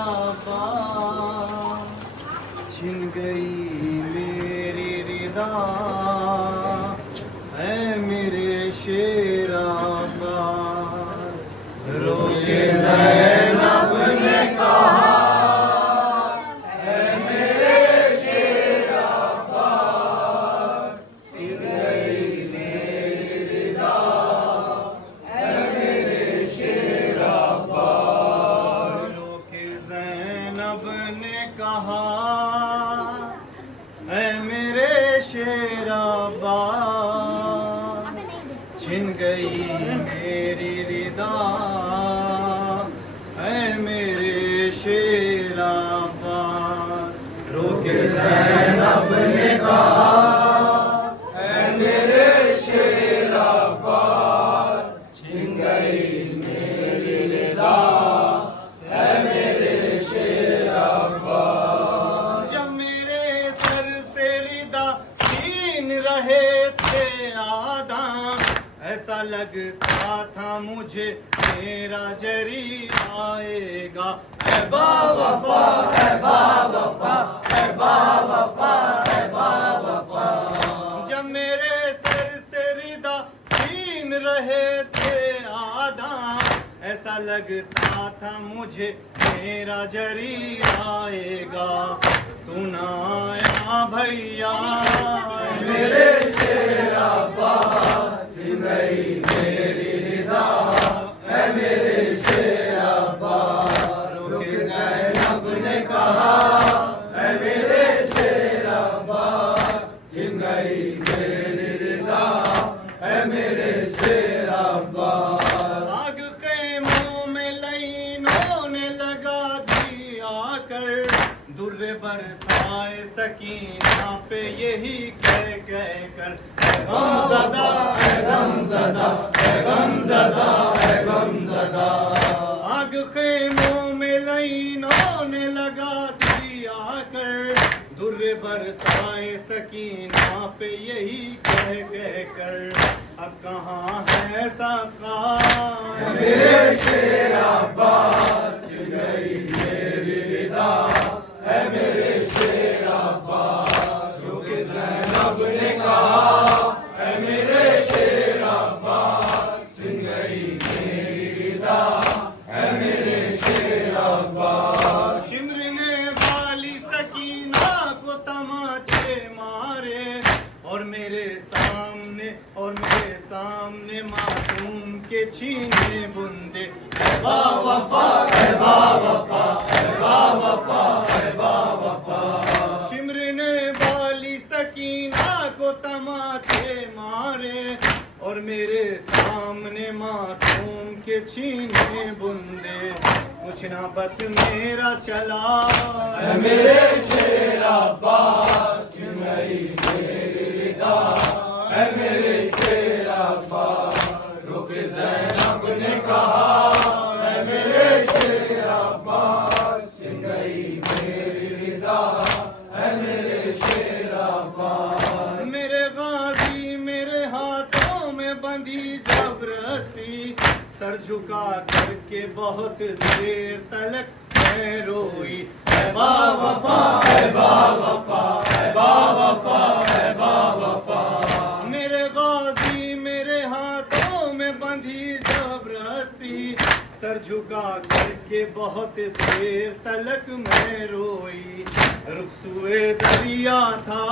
अब्बास, छिन गई मेरी रिदा, ऐ मेरे शेर अब्बास। रोके ज़ैनब ने कहा, शेर अब्बास, छिन गई मेरी रिदा, ऐ मेरे शेर अब्बास। रोके ज़ैनब ने कहा, ऐ मेरे शेर अब्बास, छिन गई मेरी रिदा, ऐ मेरे शेर अब्बास। जब मेरे सर से रिदा रहे थे आधा, ऐसा लगता था मुझे मेरा जरी आएगा। ऐ बावफा, ऐ बावफा, ऐ बावफा, ऐ बावफा। जब मेरे सर से रिदा छीन रहे थे आधा, ऐसा लगता था मुझे मेरा जरी आएगा। तू ना आया भैया मेरे शेर अब्बास, छिन गई मेरी रिदा, ऐ मेरे शेर अब्बास। रोके ज़ैनब ने कहा, ऐ मेरे शेर अब्बास, छिन गई मेरी रिदा, ऐ मेरे शेर अब्बास। आग ख़ैमों में लाइनों ने लगा दी आकर, दुर्रे बरसाए सकीना पे यही कह कर, गमज़दा, गमज़दा, गमज़दा, गमज़दा। आग ख़ैमों में लाइनों ने लगा दिया कर, दुर्रे बरसाए सकीना पे यही कह कर। अब कहाँ है साक़ा मेरे शेर अब्बास, छिन गई मेरी रिदा, ऐ मेरे शेर अब्बास। रोके ज़ैनब ने कहा, ऐ मेरे शेर अब्बास, छिन गई मेरी रिदा, ऐ मेरे शेर अब्बास। शिमरने वाली सकीना को तमाचे मारे, और मेरे सामने मासूम के छीने बुंदे। ऐ बावफा, ऐ बावफा, ऐ बावफा, ऐ बावफा। शिमरने वाली सकीना को तमाचे मारे, और मेरे सामने मासूम के छीने बुंदे। कुछ ना बस मेरा चला, ऐ मेरे शेर अब्बास, छिन गई मेरी रिदा, ऐ मेरे शेर अब्बास। रोके ज़ैनब ने कहा, ऐ मेरे शेर अब्बास, छिन गई मेरी रिदा, ऐ मेरे शेर अब्बास। मेरे गाज़ी मेरे हाथों में बंधी जबरसी, सर झुका करके बहुत देर तलक मैं रोई। ऐ बावफा, ऐ बावफा, ऐ बावफा, ऐ बावफा। मेरे गाज़ी मेरे हाथों में बंधी जबरसी, सर झुका करके बहुत देर तलक मैं रोई। रुखसुए दरिया था,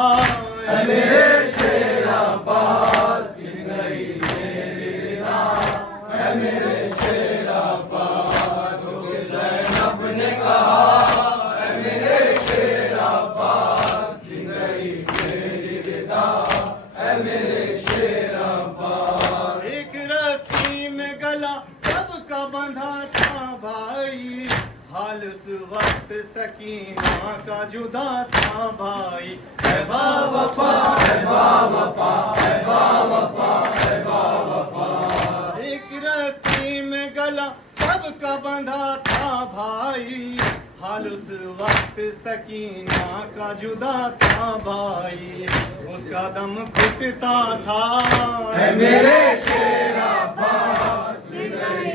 ऐ मेरे शेर अब्बास, छिन गई मेरी रिदा, ऐ मेरे शेर अब्बास। रोके ज़ैनब ने कहा, ऐ मेरे शेर अब्बास, छिन गई मेरी रिदा, ऐ मेरे शेर अब्बास। एक रस्सी में गला सबका बंधा था भाई, हाल उस वक्त सकीना का जुदा था भाई। ऐ बावफा, ऐ बावफा, ऐ बावफा, ऐ बावफा। एक रस्सी में गला सबका बंधा था भाई, हाल उस वक्त सकीना का जुदा था भाई। उसका दम घुटता था, ऐ मेरे शेर अब्बास, छिन गई